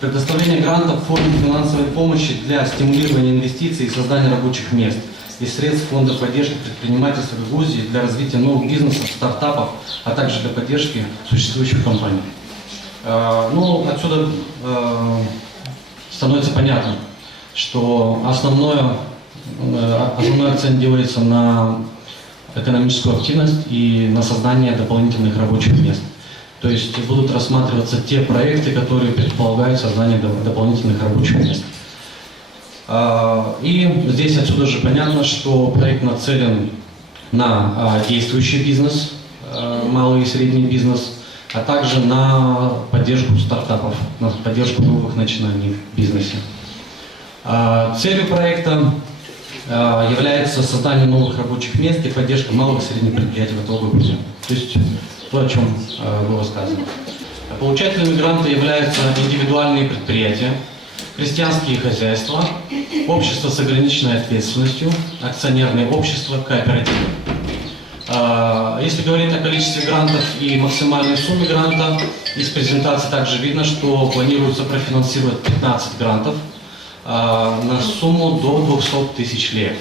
Предоставление грантов в форме финансовой помощи для стимулирования инвестиций и создания рабочих мест из средств Фонда поддержки предпринимательства Грузии для развития новых бизнесов, стартапов, а также для поддержки существующих компаний. Ну, отсюда становится понятно, что основной акцент делается на экономическую активность и на создание дополнительных рабочих мест. То есть будут рассматриваться те проекты, которые предполагают создание дополнительных рабочих мест. И здесь отсюда же понятно, что проект нацелен на действующий бизнес, малый и средний бизнес, а также на поддержку стартапов, на поддержку новых начинаний в бизнесе. Целью проекта является создание новых рабочих мест и поддержка малых и средних предприятий в этой области. То есть то, о чем было сказано. Получателями гранта являются индивидуальные предприятия, крестьянские хозяйства, общества с ограниченной ответственностью, акционерные общества, кооперативы. Если говорить о количестве грантов и максимальной сумме гранта, из презентации также видно, что планируется профинансировать 15 грантов на сумму до 200 тысяч лев.